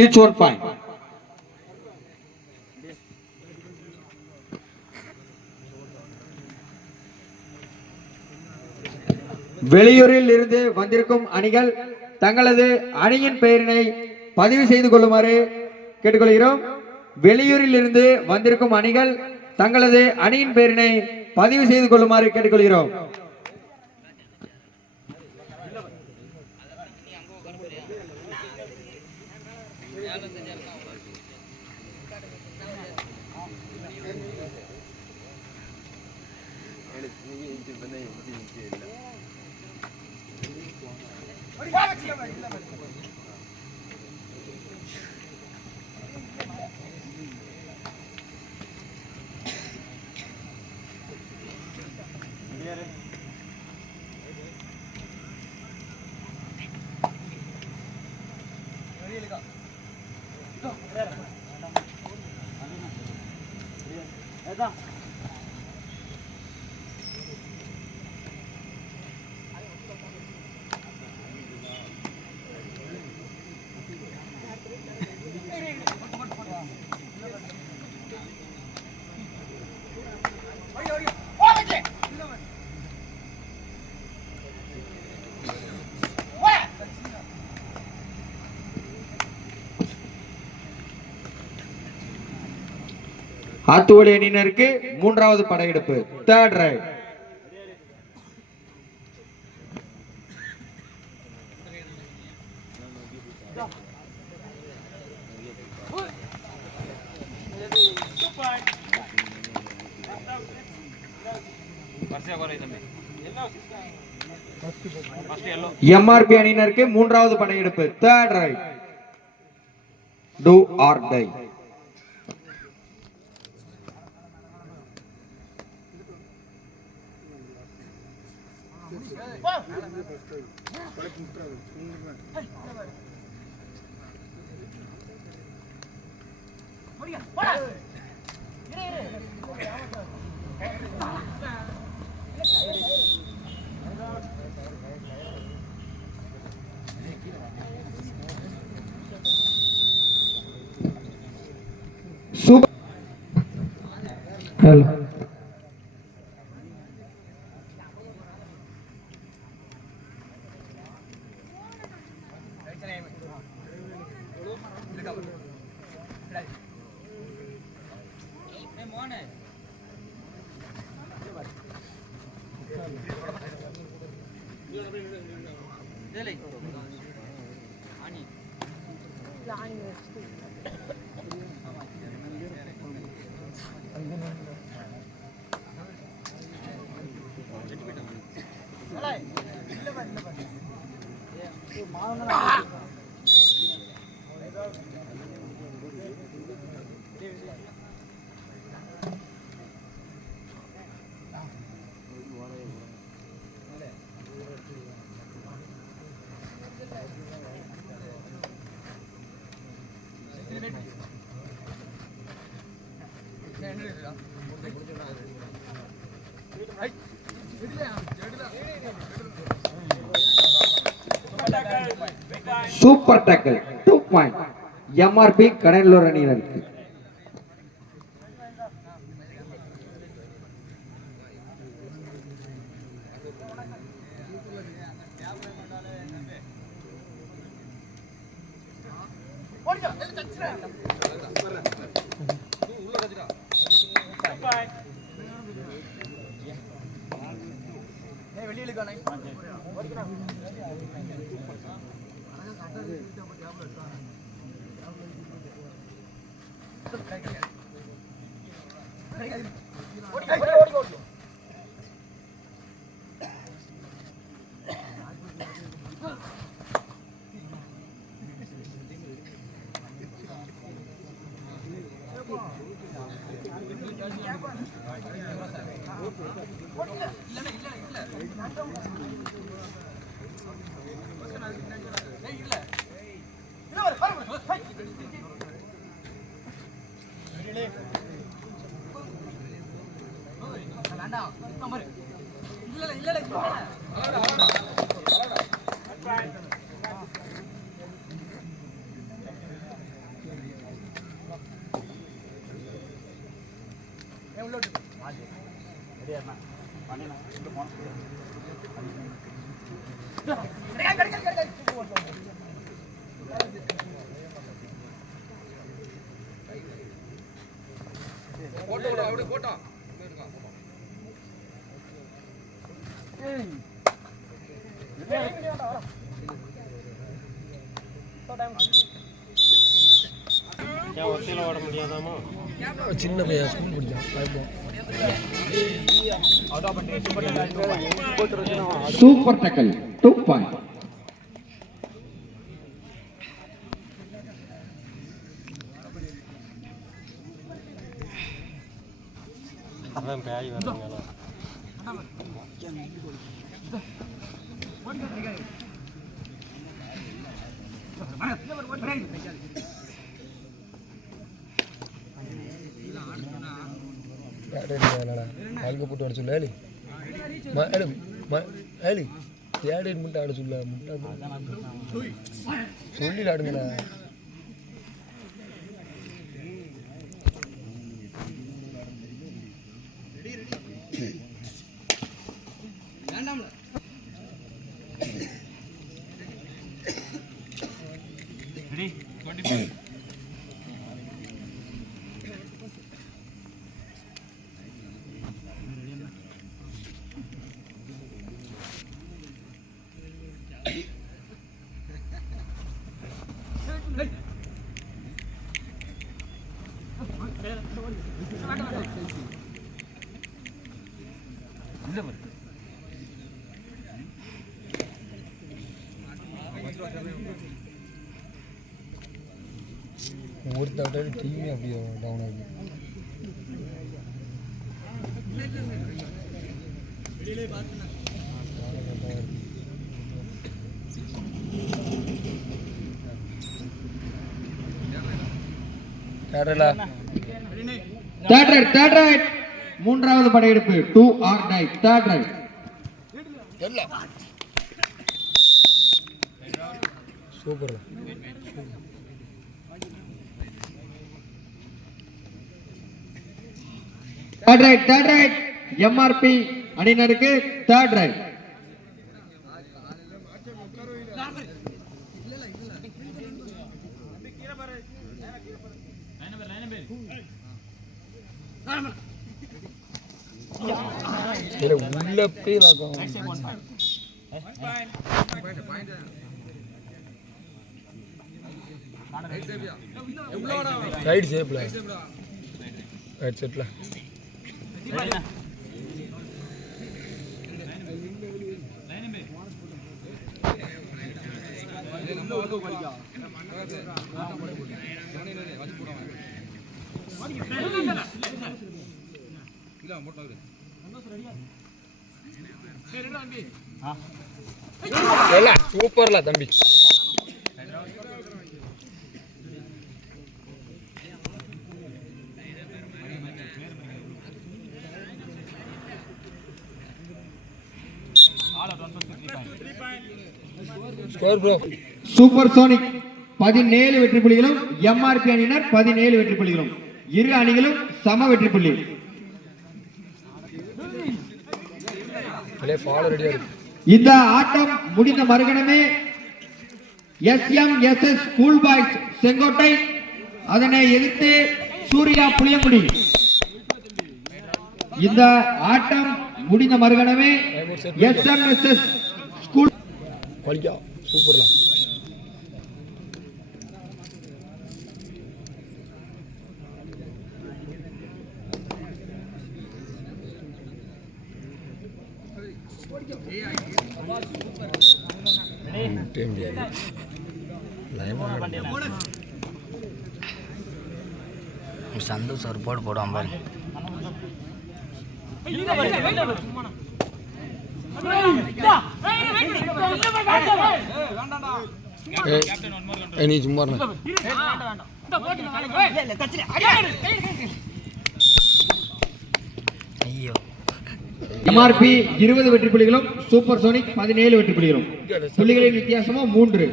Each 1 point. வெளியூரில் இருந்து வந்திருக்கும் அணிகள் தங்களது அணியின் பெயரினை பதிவு செய்து கொள்ளுமாறு கேட்டுக்கொள்கிறோம். வெளியூரில் இருந்து வந்திருக்கும் அணிகள் தங்களது அணியின் பெயரினை பதிவு செய்து கொள்ளுமாறு கேட்டுக்கொள்கிறோம். ஆத்துவலி அணியினருக்கு மூன்றாவது படையெடுப்பு, தேர்ட் ரைட். எம்ஆர்பி அணியினருக்கு மூன்றாவது படையெடுப்பு, third right. Do or die. Hello. Super tackle 2 point MRP Cuddalore அணியினருக்கு. சின்ன பையன் ஸ்கூல் படிக்கான் சூப்பர் டக்கல் 2 பாயிண்ட். ஆளுக்கு போட்டு வர சொல்ல ஏலி தேடி முட்டை ஆட சொல்ல முட்டை சொல்லி ஆடுங்கண்ணா. ஒருத்தர் டீமே அப்படியே டவுன் ஆகுது. மூன்றாவது படையெடுப்பு 2 or die. Third right. Super. Third right. MRP அணியினருக்கு தேர்ட் ரைட். உள்ள போய் ரைட் சேப்ல ரைட் செட்ல சூப்பர்ல தம்பி. சூப்பர் சோனிக் 17 வெற்றி புள்ளிகளும் எம்ஆர்பி அணியினர் 17 வெற்றி புள்ளிகளும். இரு அணிகளும் சம வெற்றி புள்ளி. இந்த ஆட்டம் முடிந்த மறுகணமே SMSS ஸ்கூல் பாய்ஸ் செங்கோட்டை அதனை எதிர்த்து சூர்யா புளியங்குடி. இந்த ஆட்டம் முடிந்த மறுகணமே SMSS ஸ்கூல் சூப்பர்ல சந்தோஷ் ஒரு போடு போடுவான் பாரு. நீ சும்மா ஐயோ எம்ஆர்பி 20 வெற்றி புள்ளிகளும் சூப்பர் சோனிக் 17 வெற்றி புள்ளிகளும். புள்ளிகளின் வித்தியாசமும் 3.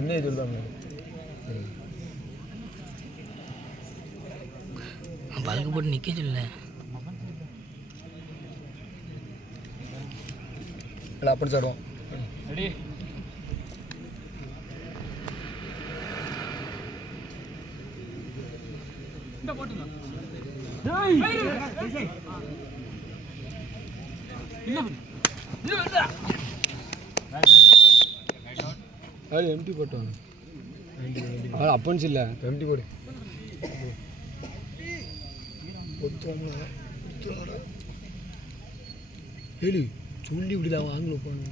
என்ன சொல்லுவாங்க பல்கு போட்டு நிற்க சொல்ல. இல்லை அப்படி சாடுவோம். அது எம்டி போட்டோம். அது அப்பன்ஸ் இல்லை எம்டி போடு. ஏழு சொல்லி விடல அவன் ஆங்கில போன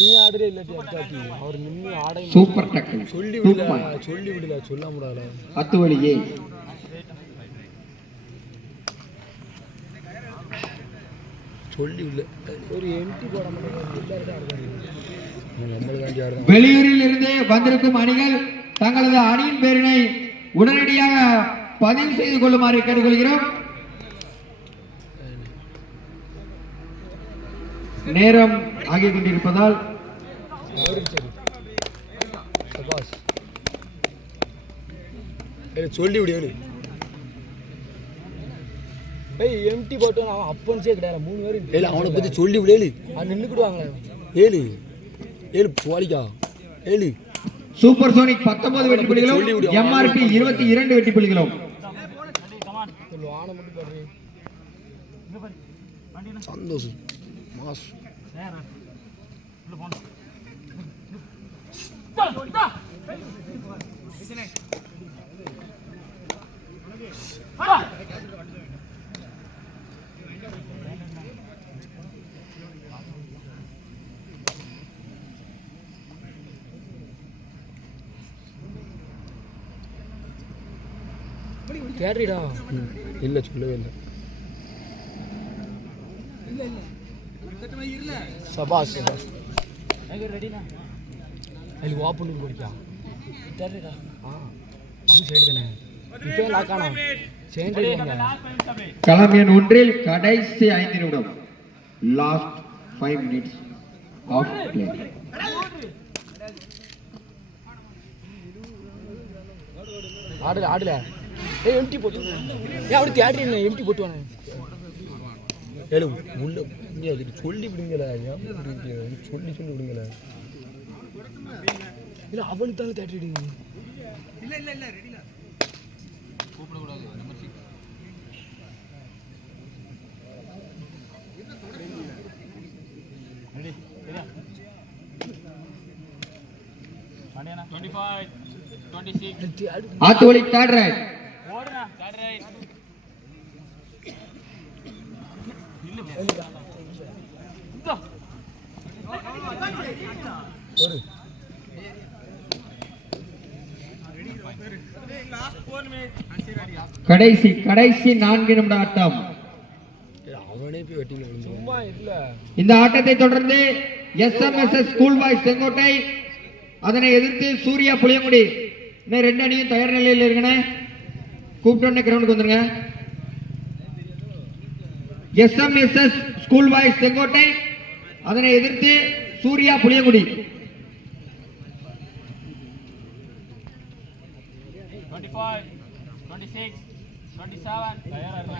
நீ ஆடுறே இல்லாட்டி அவர் நின்று ஆட சூப்பர் டக்கல் சொல்லி விடல சொல்ல முடியல. 10 வழியே சொல்லி விடல ஒரு எம்டி போட மாட்டேன். வெளியூரில் இருந்து வந்திருக்கும் அணிகள் தங்களது அணியின் பெயரினை உடனடியாக பதிவு செய்து கொள்ளுமாறு கேட்டுக்கொள்கிறோம். நேரம் ஆகிக் கொண்டிருப்பதால் சொல்லி விடு. எம்டி போட்டோம் அவன் அப்பன்ஸே கிடையாது. 3 பேர் அவனை பற்றி சொல்லி விடு. அவன் நின்றுக்கிடுவாங்க. ஏழு போலிக்கா. ஏழு சூப்பர் சோனிக் 19 வெற்றி புள்ளிகளும் எம்ஆர்பி 22 வெற்றி புள்ளிகளும். சந்தோஷம் மாஸ் கேட்ரிடா. இல்லை சொல்லவே இல்லை. சபாஸ் அது ஓப்பன் குடிக்கா. அவங்க சைடு தானே இப்போ லாக்கானா சேர்ந்து களம் எண் 1 கடைசி 5 நிமிடம். Last 5 minutes of play. ஆடல எம்டி போட்டு அப்படி கேட்ரி என்ன எம்டி போட்டுவானே. ஏழு உள்ள சொல்லி விடுங்கள. சொல்லி விடுங்கள. இல்லை அவனுக்கு தானே தேட்டரிடுங்க. ஆத்துவலி தேர்ட் ரைட். கடைசி 4 நிமிட ஆட்டம். அவனே போய் வெட்டிங்க சும்மா இல்ல. இந்த ஆட்டத்தை தொடர்ந்து எஸ்எம்எஸ்எஸ் ஸ்கூல் பாய்ஸ் செங்கோட்டை, அதனை எதிர்த்து சூர்யா புளியங்குடி. இன்னும் 2 அணியும் தயார் நிலையில் இருக்குன்னு கூப்பிட்டோன்னே கிரவுண்டுக்கு வந்துருங்க. எஸ்எம்எஸ்எஸ் ஸ்கூல் பாய்ஸ் செங்கோட்டை, அதனை எதிர்த்து சூர்யா புளியங்குடி. 25, 26, 27 தயாரா இருங்க.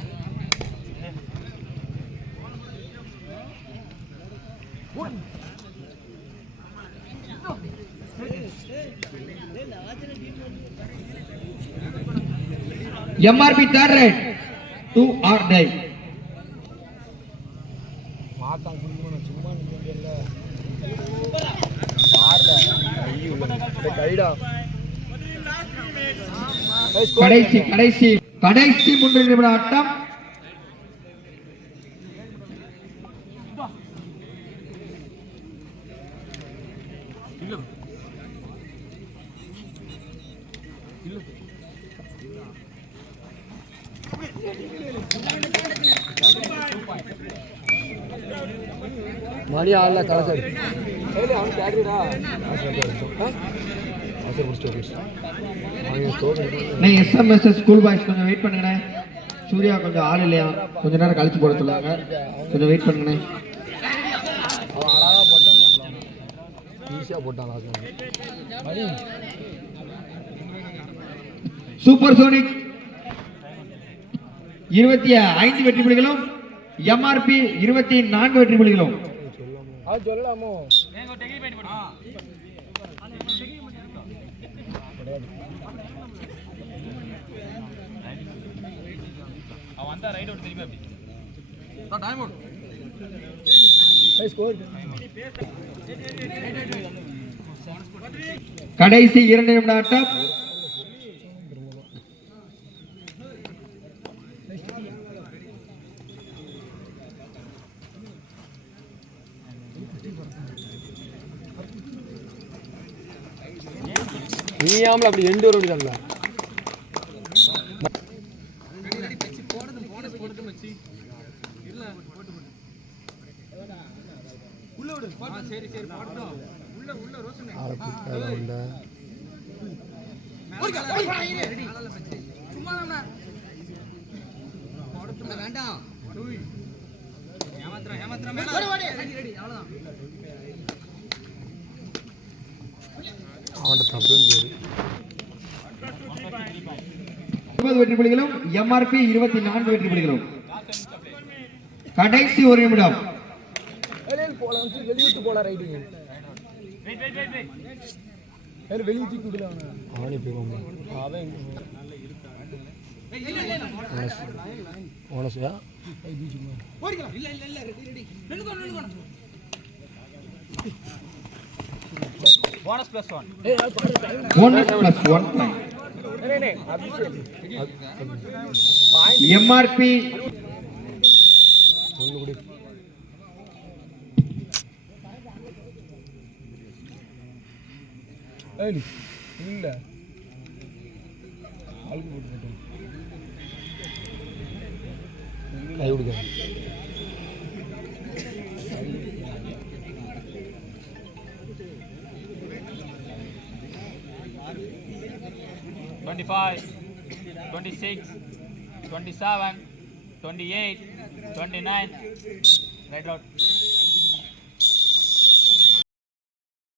MRP third right 2 or die. மாத்தா குடும்பம் சும்மா நிக்கல. பாருல ஐயோ கைடா. கடைசி 3 நிமிட ஆட்டம். மணி ஆள கலசரி ஏலே அவனுக்கு ஆடிடா ஆசை புடிச்சு அவன் ஸ்டோர் அண்ணே எஸ்எம்எஸ் ஸ்கூல் பாய்ஸ் கொஞ்சம் வெயிட் பண்ணுங்கண்ணே. சூர்யா கொஞ்சம் ஆள் இல்லையா, கொஞ்ச நேரம் கழிச்சு போட சொல்லுவாங்க, கொஞ்சம் வெயிட் பண்ணுங்கண்ணே. அவன் அழகா போட்டான், ஈஸியாக போட்டான் மணி. சூப்பர் சோனிக் 25 வெற்றி புள்ளிகளும், எம்ஆர்பி 24 வெற்றி புள்ளிகளும். அது சொல்லலாமோ அவன் வந்தா ரைட் அவுட் திரும்பி அப்படி டைம் அவுட் ஸ்கோர். கடைசி 2 நிமிட ஆட்டம். இனியாமல் அப்படி எண்டு வர முடியல. அவன் தப்பே முடியாது. 20 வெற்றி புள்ளிகளும், எம்ஆர்பி 24 வெற்றி புள்ளிகளும். கடைசி 1 நிமிடம். போல வந்து வெளியிட்டு போல riding wait wait wait wait வெளியே தூக்கி விடல அவனே போவாங்க. அவன் ஓனஸ்யா ஓடிக்கலாம். இல்ல இல்ல இல்ல ரெடி நின்னுக்கோ. போனஸ் +1 போனஸ் +1 எம்ஆர்பி ஒன்னு கூட ஏய் இல்ல ஆளுக்கு போட்டு கை விடுங்க. 25 26 27 28 29 ரைட் அவுட்